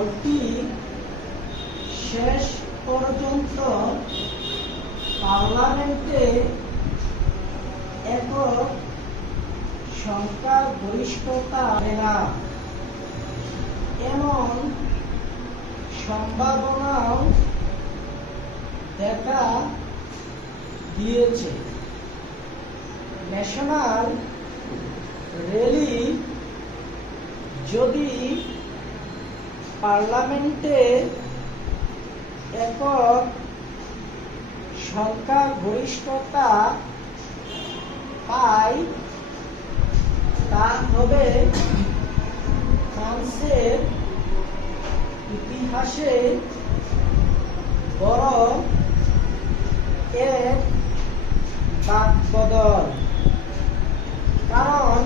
দলটি শেষ পর্যন্ত পার্লামেন্টে একক সংখ্যাগরিষ্ঠতা পাবে না এমন সম্ভাবনাও দেখা দিয়েছে। ন্যাশনাল র্যালি যদি পার্লামেন্টে একক সংখ্যাগরিষ্ঠতা পায় তা হবে ফ্রান্সের ইতিহাসে বড় এক বাকবদল। কারণ